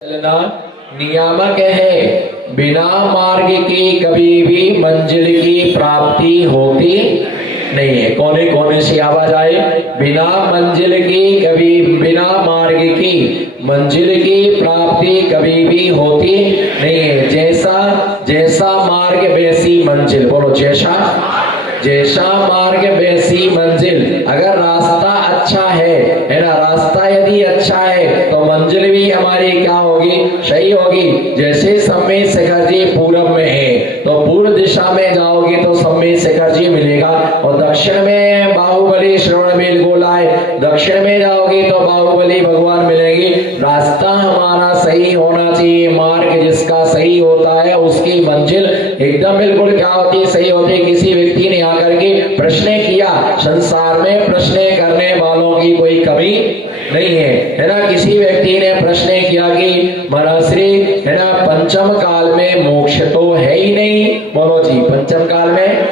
चलना नियामक है। बिना मार्ग की कभी भी मंजिल की प्राप्ति होती नहीं है। कोने कोने से आवाज आए, बिना मंजिल की कभी, बिना मार्ग की मंजिल की प्राप्ति कभी भी होती नहीं है। जैसा जैसा मार्ग वैसी मंजिल। बोलो जैसा जैसा मार्ग वैसी मंजिल। अगर रास्ता अच्छा है ना, रास्ता यदि अच्छा है तो मंजिल भी हमारी क्या होगी, सही होगी। जैसे सम्मेद शिखर जी पूरब में है तो पूर्व दिशा में जाओगे तो सम्मेद शिखर जी मिलेगा, और दक्षिण में बाहुबली श्रवणबेल गोला है, दक्षिण में जाओगे तो बाहुबली भगवान मिलेंगे। रास्ता हमारा सही होना चाहिए। मार्ग जिसका सही होता है उसकी मंजिल एकदम बिल्कुल क्या होती है, सही होती है। किसी व्यक्ति ने आकर के प्रश्न किया, संसार में प्रश्न करने वालों की कोई कमी नहीं है ना। किसी व्यक्ति ने प्रश्न किया कि महाराज श्री है ना, पंचम काल में मोक्ष तो है ही नहीं। बोलो जी, पंचम काल में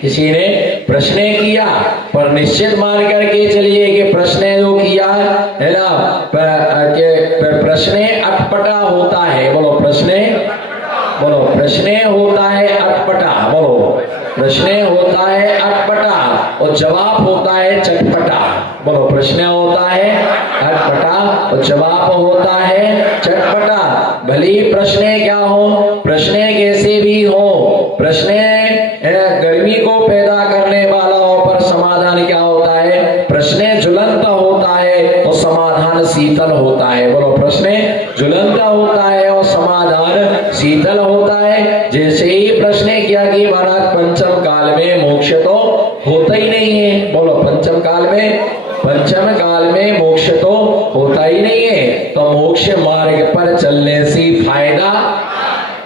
किसी ने प्रश्न किया, पर निश्चित मान करके चलिए कि प्रश्न जो किया है ना, प्रश्न अटपटा होता है। बोलो प्रश्न, बोलो प्रश्न होता है अटपटा। बोलो प्रश्न होता है अटपटा और जवाब होता है चटपटा। बोलो प्रश्न होता है अटपटा और जवाब होता है चटपटा। भले प्रश्न क्या हो, प्रश्न कैसे भी हो, प्रश्न गर्मी को पैदा करने वाला हो, पर समाधान क्या होता है, प्रश्न ज्वलंत होता है और समाधान शीतल होता है। बोलो प्रश्न ज्वलंत होता है और समाधान शीतल होता है। जैसे ही प्रश्न किया कि महाराज पंचम काल में मोक्ष तो होता ही नहीं है। बोलो पंचम काल में मोक्ष तो होता ही नहीं है, तो मोक्ष मार्ग पर चलने से फायदा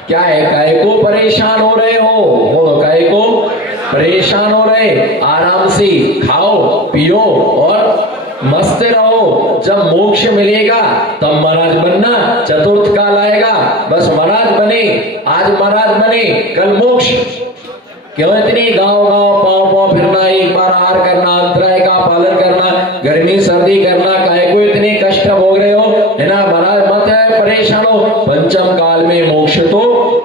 क्या है? काहे को परेशान हो रहे हो? बोलो काहे को परेशान हो रहे? आराम से खाओ पियो और मस्त रहो। जब मोक्ष मिलेगा तब महाराज बनना। चतुर्थ काल आएगा, बस महाराज बने, आज महाराज बने कल मोक्ष। क्यों इतनी गांव गांव पांव पांव फिरना, एक बार आहार करना, अंतराय का पालन करना, गर्मी सर्दी करना, काहे को इतने कष्ट भोग रहे हो, है ना। महाराज मत है परेशान हो, पंचम काल में मोक्ष तो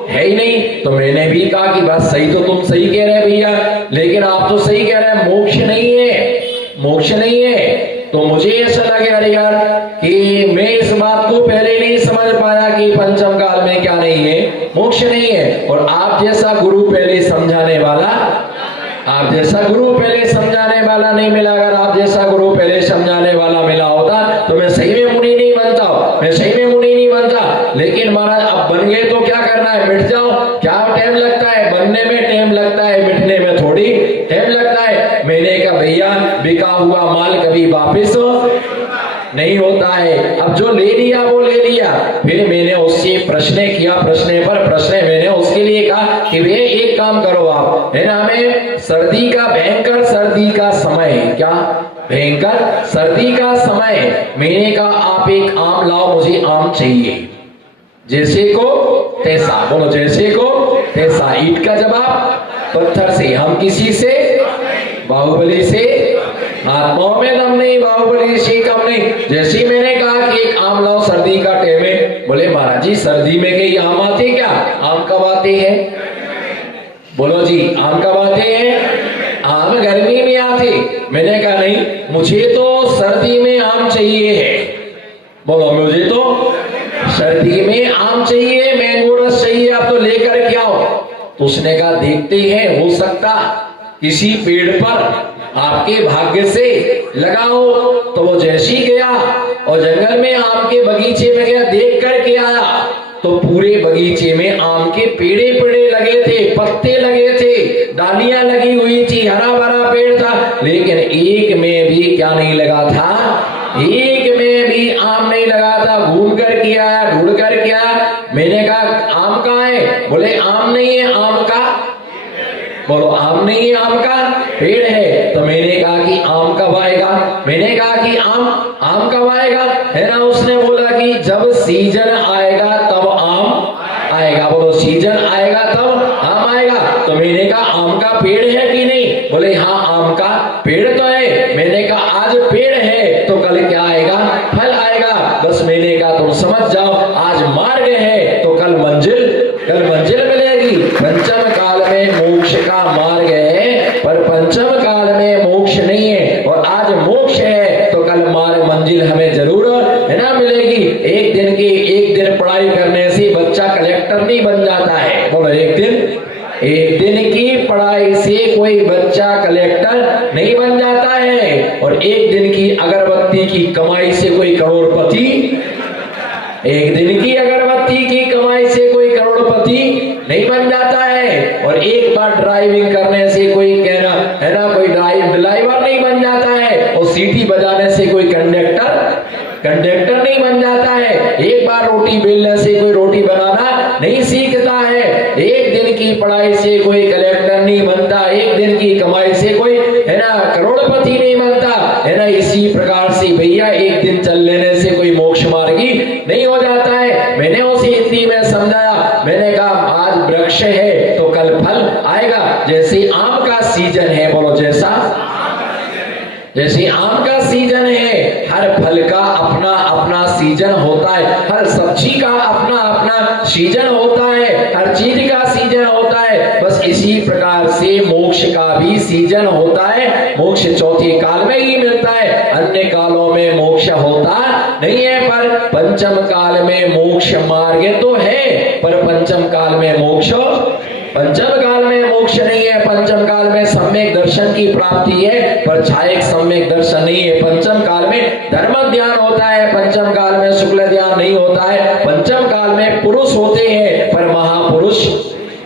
है ही नहीं। तो मैंने भी कहा कि बात सही, तो तुम सही कह रहे भैया, लेकिन आप तो सही कह रहे हैं, मोक्ष नहीं है, मोक्ष नहीं है। तो मुझे ऐसा लगे अरे यार कि मैं इस बात को पहले नहीं समझ पाया कि पंचम काल में क्या नहीं है, मोक्ष नहीं है। और आप जैसा गुरु पहले समझाने वाला, आप जैसा गुरु पहले समझाने वाला नहीं मिला। अगर आप जैसा गुरु पहले समझाने वाला मिला होता तो मैं सही में मुनि नहीं बनता, मैं सही में मुनि नहीं बनता। लेकिन महाराज अब बन गए तो क्या करना है, मिट जाओ। क्या टाइम लगता है बनने में, टाइम लगता है मिटने में, थोड़ी टाइम लगता है। मैंने कहा भैया बिका हुआ माल कभी वापिस नहीं होता है। अब जो ले लिया वो ले लिया। फिर मैंने उससे प्रश्न किया, प्रश्न पर प्रश्न मैंने उसके लिए कहा कि वे एक काम करो आप, है ना, हमें सर्दी का, भयंकर सर्दी का समय, क्या भयंकर सर्दी का समय, मैंने कहा आप एक आम लाओ, मुझे आम चाहिए, जैसे को तैसा। बोलो जैसे को तैसा। ईंट का जवाब पत्थर से। हम किसी से, बाहुबली से आत्माओं में दम नहीं, बाहुबली से कम नहीं। जैसे मैंने कहा कि एक आम लाओ, सर्दी का टाइम है, बोले महाराज जी सर्दी में कहीं आम आते क्या? आम कब आते हैं? बोलो जी आम कब आते हैं? आम गर्मी में आते। मैंने कहा नहीं, मुझे तो सर्दी में आम चाहिए है। बोलो मुझे तो सर्दी में आम चाहिए, मैंगो रस चाहिए, आप तो लेकर के आओ। तो उसने कहा देखते हैं, हो सकता किसी पेड़ पर आपके भाग्य से लगाओ। तो वो जैसी गया और जंगल में आम के बगीचे में गया, देख करके आया तो पूरे बगीचे में आम के पेड़े पेड़े लगे थे, पत्ते लगे थे, डालियां लगी हुई थी, हरा भरा पेड़ था, लेकिन एक में भी क्या नहीं लगा था, एक में भी आम नहीं लगा था। घूम करके आया, ढूंढ करके आया। मैंने कहा आम कहाँ है? बोले आम नहीं है, आम का, बोलो आम नहीं है, आम का पेड़ है। तो मैंने कहा कि आम कब आएगा? मैंने कहा कि आम कब आएगा, है ना। उसने बोला कि जब सीजन आएगा तब आम आएगा। बोलो सीजन आएगा तब आम आएगा। तो मैंने कहा आम का पेड़ है कि नहीं? बोले हाँ आम का पेड़ तो है। मैंने कहा आज पेड़ है तो कल क्या आएगा? फल आएगा। बस मैंने कहा तुम समझ जाओ, आज मार्ग है तो कल मंजिल मिलेगी। पंचम काल में मोक्ष का मार्ग है, पर पंचम काल में मोक्ष नहीं है। और आज मोक्ष है तो कल मार्ग मंजिल हमें जरूर है ना मिलेगी। एक दिन पढ़ाई करने से बच्चा कलेक्टर नहीं बन जाता है। बोलो, एक दिन की पढ़ाई से कोई बच्चा कलेक्टर नहीं बन जाता है। और एक दिन की अगरबत्ती की कमाई से कोई करोड़पति, एक दिन की अगरबत्ती की कमाई से कोई करोड़पति नहीं बन जाता है। और एक बार ड्राइविंग करने से कोई कहना है ना, कोई ड्राइवर नहीं बन जाता है। और सीटी बजाने से कोई कंडक्टर नहीं बन जाता है। एक बार रोटी बेलने से कोई रोटी बनाना नहीं सीखता है। एक दिन की पढ़ाई से कोई कलेक्टर नहीं बनता, एक दिन की कमाई से कोई है ना करोड़पति नहीं बनता, है ना। इसी प्रकार से भैया एक दिन चल लेने से कोई मोक्ष मार्गी नहीं हो जाता है। मैंने उसे हिंदी में समझाया, मैंने कहा आज वृक्ष है तो कल फल आएगा। जैसे आम का सीजन है, बोलो जैसे आम का सीजन है, हर फल का अपना अपना सीजन होता है, हर सब्जी का अपना अपना सीजन होता है, हर चीज का सीजन होता है। बस इसी प्रकार से मोक्ष का भी सीजन होता है। मोक्ष चौथे काल में ही मिलता है, अन्य कालों में मोक्ष होता नहीं है। पर पंचम काल में मोक्ष मार्ग तो है, पर पंचम काल में मोक्ष नहीं है। पंचम काल में सम्यक दर्शन की प्राप्ति है, पर छायक सम्यक दर्शन नहीं है। पंचम काल में धर्म ध्यान होता है, पंचम काल में शुक्ल ध्यान नहीं होता है। पंचम काल में पुरुष होते हैं, पर महापुरुष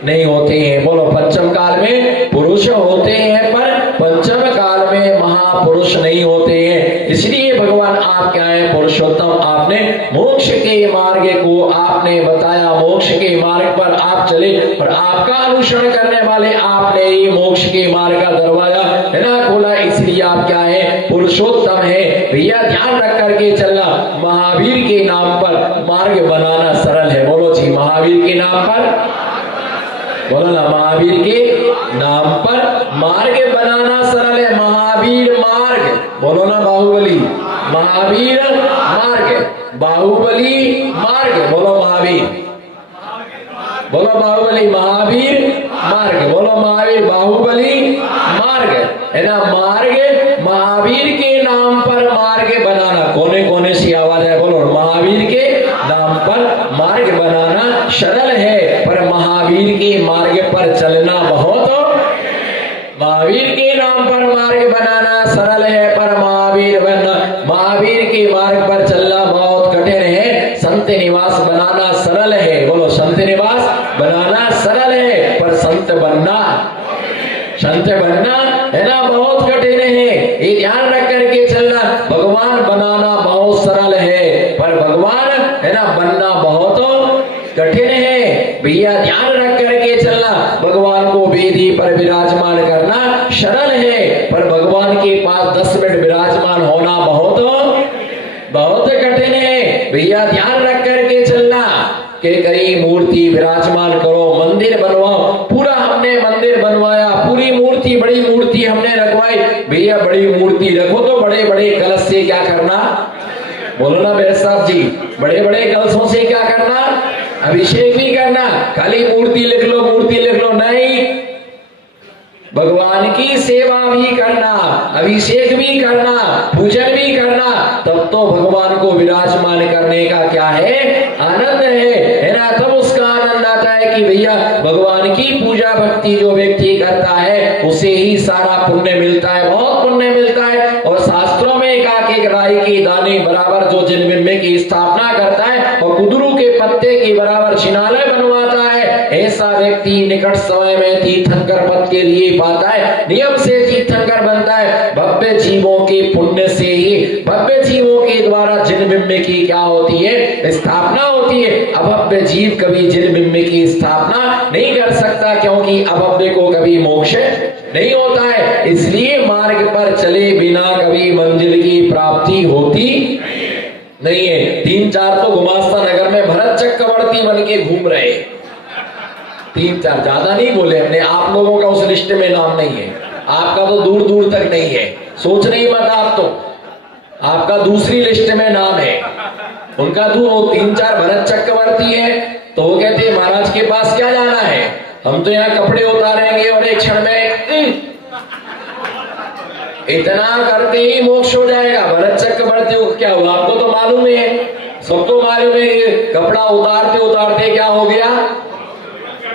नहीं होते हैं। बोलो, पंचम काल में पुरुष होते हैं, पर पंचम काल में महापुरुष नहीं होते हैं। इसलिए भगवान आप क्या है, पुरुषोत्तम, आपने मोक्ष के मार्ग को आपने बताया, मोक्ष के मार्ग पर आप चले और आपका अनुसरण करने वाले आपने ही मोक्ष के मार्ग का दरवाजा है ना खोला। इसलिए आप क्या है, पुरुषोत्तम है। भैया ध्यान रख करके चलना, महावीर के नाम पर मार्ग बनाना सरल है। बोलो जी, महावीर के नाम पर, बोलो ना, महावीर के नाम पर मार्ग बनाना सरल है। महावीर मार्ग, बोलो ना, बाहुबली महावीर मार्ग, बाहुबली मार्ग, बोलो महावीर, बोलो बाहुबली महावीर मार्ग, बोलो महावीर बाहुबली मार्ग, है ना। मार्ग महावीर के नाम पर मार्ग बनाना, कोने सी आवाज है, बोलो, महावीर के नाम पर मार्ग बनाना सरल है, पर महावीर के मार्ग पर चलना बहुत, महावीर के नाम पर मार्ग बनाना सरल है, पर महावीर के मार्ग पर चलना बहुत कठिन है। संत निवास बनाना सरल है, बोलो, संत निवास बनाना सरल है, पर संत बनना है ना बहुत कठिन है। ये ध्यान रख करके चलना, भगवान बनाना बहुत सरल है, पर भगवान है ना बनना बहुत कठिन है। भैया ध्यान रख करके चलना, भगवान को वेदी पर विराजमान करना सरल है, पर भगवान के पास 10 मिनट विराजमान होना बहुत कठिन है। भैया ध्यान रख करके चलना कि कहीं मूर्ति विराजमान करो, मंदिर बनवाओ, पूरा हमने मंदिर बनवाया, पूरी मूर्ति, बड़ी मूर्ति हमने रखवाई। भैया बड़ी मूर्ति रखो तो बड़े बड़े कलश से क्या करना, बोलो ना बैस साहब जी, बड़े बड़े कलशों से क्या करना, अभिषेक भी करना। खाली मूर्ति लिख लो नहीं, भगवान की सेवा भी करना, अभिषेक भी करना, पूजन भी करना, तब तो भगवान को विराजमान करने का क्या है, आनंद है ना। तब उसका आनंद आता है कि भैया भगवान की पूजा भक्ति जो व्यक्ति करता है उसे ही सारा पुण्य मिलता है, बहुत पुण्य मिलता है। और शास्त्रों में एक राई के दाने बराबर जो जन्म की स्थापना करता है और कुदरू के पत्ते के बराबर छिनालय बनवाता है, ऐसा व्यक्ति निकट समय में तीर्थंकर पद के लिए पाता है, नियम से तीर्थंकर बनता है। भव्य जीवों के पुण्य से ही, भव्य जीवों के द्वारा जिनबिंब की क्या होती है, स्थापना होती है। अभव्य जीव कभी जिनबिंब की स्थापना नहीं कर सकता, क्योंकि अभव्य को कभी मोक्ष नहीं होता है। इसलिए मार्ग पर चले बिना कभी मंजिल की प्राप्ति होती नहीं है। 3-4 तो गुमास्ता नगर में भरत चक्रवर्ती बन के घूम रहे, 3-4 ज्यादा नहीं बोले हमने। आप लोगों का उस लिस्ट में नाम नहीं है, आपका तो दूर दूर तक नहीं है, सोच नहीं मत आप तो, आपका दूसरी लिस्ट में नाम है। उनका तो वो 3-4 भरत चक्रवर्ती है, तो वो कहते हैं महाराज के पास क्या जाना है, हम तो यहाँ कपड़े उतारेंगे और एक क्षण में इतना करते ही मोक्ष हो जाएगा। भरत चक्रवर्ती को क्या हुआ आपको तो मालूम है, सबको मालूम है, कपड़ा उतारते उतारते क्या हो गया,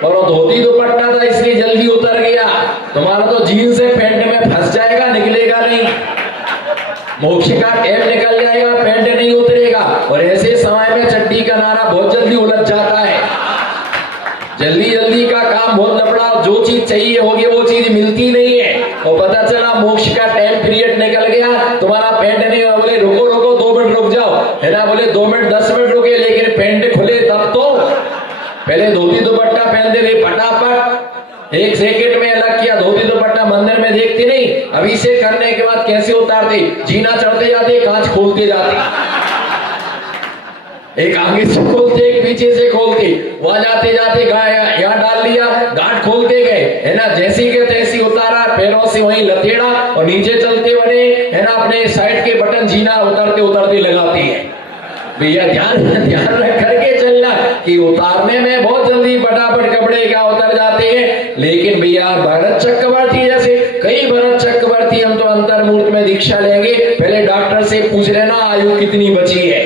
और वो धोती दुपट्टा था इसलिए जल्दी उतर गया। तुम्हारा तो जीन्स से पैंट में फंस जाएगा, निकलेगा नहीं, मोक्ष का टाइम निकल जाएगा, पैंट नहीं उतरेगा। और ऐसे समय में चड्डी का नारा बहुत जल्दी उलझ जाता है, जल्दी जल्दी का काम बहुत लफड़ा, जो चीज चाहिए होगी वो चीज मिलती नहीं है। और पता चला मोक्ष का टाइम पीरियड निकल गया, तुम्हारा पैंट नहीं हुआ, बोले रुको रुको 2 मिनट रुक जाओ, है ना, बोले 2 मिनट 10 मिनट रुके, लेकिन पैंट खुले तब तो पहले धोती दुपट्टा पहनते थे, फटाफट 1 सेकंड में अलग किया धोती दुपट्टा, मंदिर में देखते नहीं, अभी से करने के बाद कैसे उतारते, जीना चढ़ते जाते, कांच खोलते जाते, एक आगे से खोलते एक पीछे से खोलते, वहां जाते जाते यहाँ डाल लिया, गांठ खोलते गए, है ना, जैसी के तैसी उतारा, पैरों से वहीं लथेड़ा और नीचे चलते बने, है ना, अपने साइड के बटन जीना उतरते उतरते लगाती है। भैया ध्यान रख करके चलना कि उतारने में बहुत जल्दी फटाफट कपड़े क्या उतर जाते हैं। लेकिन भैया भरत चक्रवर्ती जैसे कई भरत चक्रवर्ती, हम तो अंतर्मूर्त में दीक्षा लेंगे, पहले डॉक्टर से पूछ लेना आयु कितनी बची है,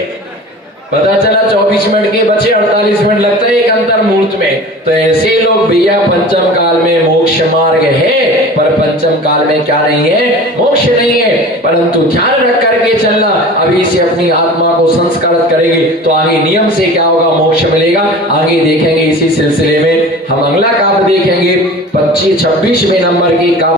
पता चला 24 मिनट के बचे, 48 मिनट लगता है एक अंतर्मूर्त में। तो ऐसे लोग भैया पंचम काल में मोक्ष मार्ग है, पर पंचम काल में क्या नहीं है, मोक्ष नहीं है। परंतु ध्यान रख करके चलना, अभी से अपनी आत्मा को संस्कारित करेंगे तो आगे नियम से क्या होगा, मोक्ष मिलेगा। आगे देखेंगे इसी सिलसिले में, हम अगला काव्य देखेंगे 26वें नंबर की काव्य